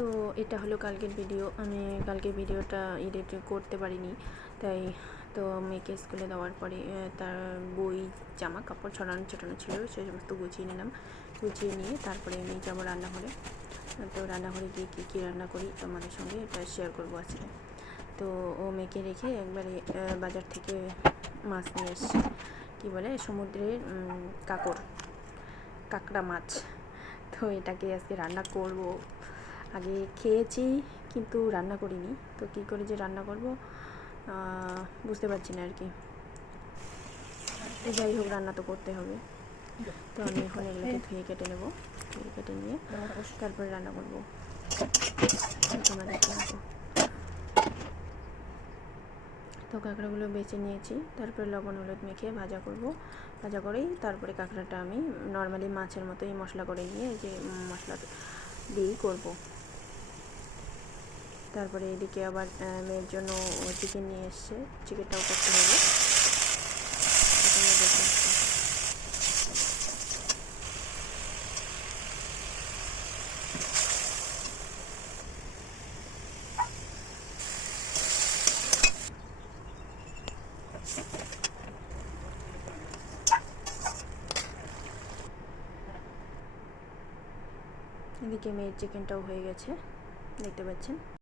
তো এটা হলো কালকের ভিডিও আমি কালকের ভিডিওটা এডিট করতে পারিনি। তাই তো মেয়েকে স্কুলে দেওয়ার পরে তার বই, জামা, কাপড় ছড়ানো ছড়ানো ছিল সে সমস্ত গুছিয়ে নিলাম। গুছিয়ে নিয়ে তারপরে আমি যাব রান্নাঘরে। তো রান্নাঘরে গিয়ে কী কী রান্না করি তোমাদের সঙ্গে এটা শেয়ার করব আজকে। তো ও মেয়েকে রেখে একবারে বাজার থেকে মাছ নিয়ে এসছে। কী বলে? সমুদ্রের কাঁকড়, কাঁকড়া মাছ। তো এটাকে আজকে রান্না করব। আগে খেয়েছি কিন্তু রান্না করিনি। তো কী করে যে রান্না করব বুঝতে পারছি না আর কি যাই হোক রান্না তো করতে হবে। তো আমি এখন এগুলোকে ধুয়ে কেটে নেব। ধুয়ে কেটে নিয়ে তারপরে রান্না করব। তো কাঁকড়াগুলো বেছে নিয়েছি। তারপরে লবণ হলুদ মেখে ভাজা করব। ভাজা করেই তারপরে কাঁকড়াটা আমি নর্মালি মাছের মতোই মশলা করে নিয়ে যে মশলা দিয়েই করব। তারপরে এদিকে আবার মেয়ের জন্য চিকেন নিয়ে এসছে। চিকেনটাও করতে হবে। এদিকে মেয়ের চিকেনটাও হয়ে গেছে। দেখতে পাচ্ছেন?